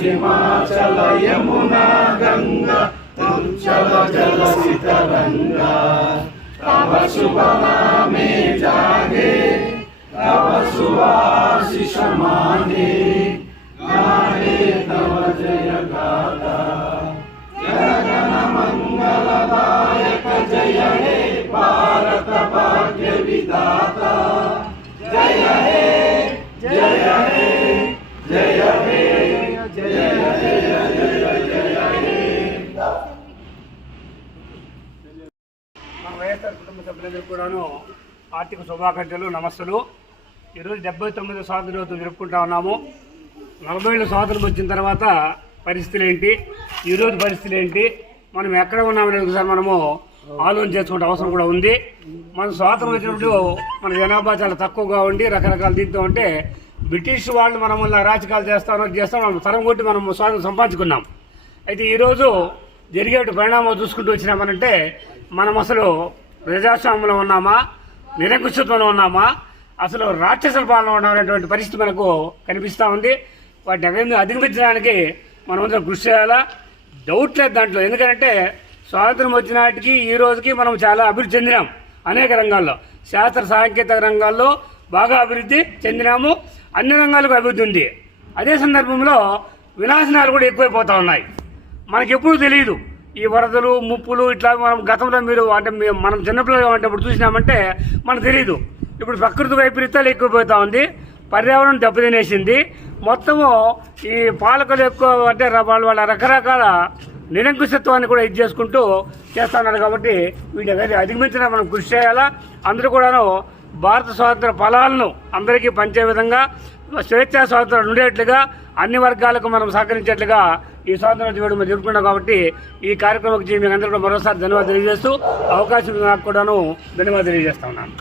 हिमाचल यमुना गंगा उच्चल जलसितरंगा तव शुभ नामे जागे तव सुभाषिष माने गाहे तव जय गाथा जगन मंगलदायक जय हे भारत भाग्य विधाता जय हे जय हे जय हे जय हे మన వైఎస్ఆర్ కుటుంబ సభ్యులందరూ కూడాను ఆర్థిక శుభాకాంక్షలు నమస్సులు. ఈరోజు 79వ స్వాతంత్ర దినోత్సవం జరుపుకుంటా ఉన్నాము. 40 ఏళ్ళ స్వాతంత్రం వచ్చిన తర్వాత పరిస్థితులు ఏంటి, ఈరోజు పరిస్థితులు ఏంటి, మనం ఎక్కడ ఉన్నామని ఒకసారి మనము ఆలోచన చేసుకుంటే అవసరం కూడా ఉంది. మన స్వాతంత్రం వచ్చినప్పుడు మన జనాభా చాలా తక్కువగా ఉండి రకరకాల దీంతో ఉంటే బ్రిటిష్ వాళ్ళు మనం రాజకీయాలు చేస్తాం మనం తరం కొట్టి మనం స్వాతంత్రం సంపాదించుకున్నాం. అయితే ఈరోజు జరిగే పరిణామాలు చూసుకుంటూ వచ్చినామనంటే మనం అసలు ప్రజాస్వామ్యంలో ఉన్నామా, నిరంకుశత్వంలో ఉన్నామా, అసలు రాక్షసుల పాలన ఉన్నామనేటువంటి పరిస్థితి మనకు కనిపిస్తూ ఉంది. వాటిని అధిగమించడానికి మనం అందరం కృషి చేయాలా, డౌట్ లేదు దాంట్లో. ఎందుకంటే స్వాతంత్రం వచ్చిన నాటికి ఈ రోజుకి మనం చాలా అభివృద్ధి చెందినాం. అనేక రంగాల్లో, శాస్త్ర సాంకేతిక రంగాల్లో బాగా అభివృద్ధి చెందినాము. అన్ని రంగాలకు అభివృద్ధి ఉంది. అదే సందర్భంలో వినాశనాలు కూడా ఎక్కువైపోతూ ఉన్నాయి. మనకి ఎప్పుడూ తెలియదు ఈ వరదలు ముప్పులు ఇట్లా. మనం గతంలో మీరు అంటే మనం చిన్నపిల్లలు ఉండేప్పుడు చూసినామంటే మనకు తెలియదు. ఇప్పుడు ప్రకృతి వైపరీత్యాలు ఎక్కువైపోతూ ఉంది, పర్యావరణం దెబ్బతినేసింది. మొత్తము ఈ పాలకులు ఎక్కువ అంటే వాళ్ళ రకరకాల నిరంకుశత్వాన్ని కూడా ఇది చేసుకుంటూ చేస్తున్నారు. కాబట్టి వీటిని అధిగమించిన మనం కృషి చేయాలా. అందరూ కూడాను భారత స్వాతంత్ర ఫలాలను అందరికీ పంచే విధంగా స్వేచ్ఛా స్వాతంత్రం ఉండేట్లుగా అన్ని వర్గాలకు మనం సహకరించేట్లుగా ఈ స్వాతంత్ర దినోత్సవం మనం జరుపుకున్నాం. కాబట్టి ఈ కార్యక్రమానికి మీకు అందరూ కూడా మరోసారి ధన్యవాదాలు తెలియజేస్తూ అవకాశం నాకు కూడాను ధన్యవాదాలు తెలియజేస్తా ఉన్నాను.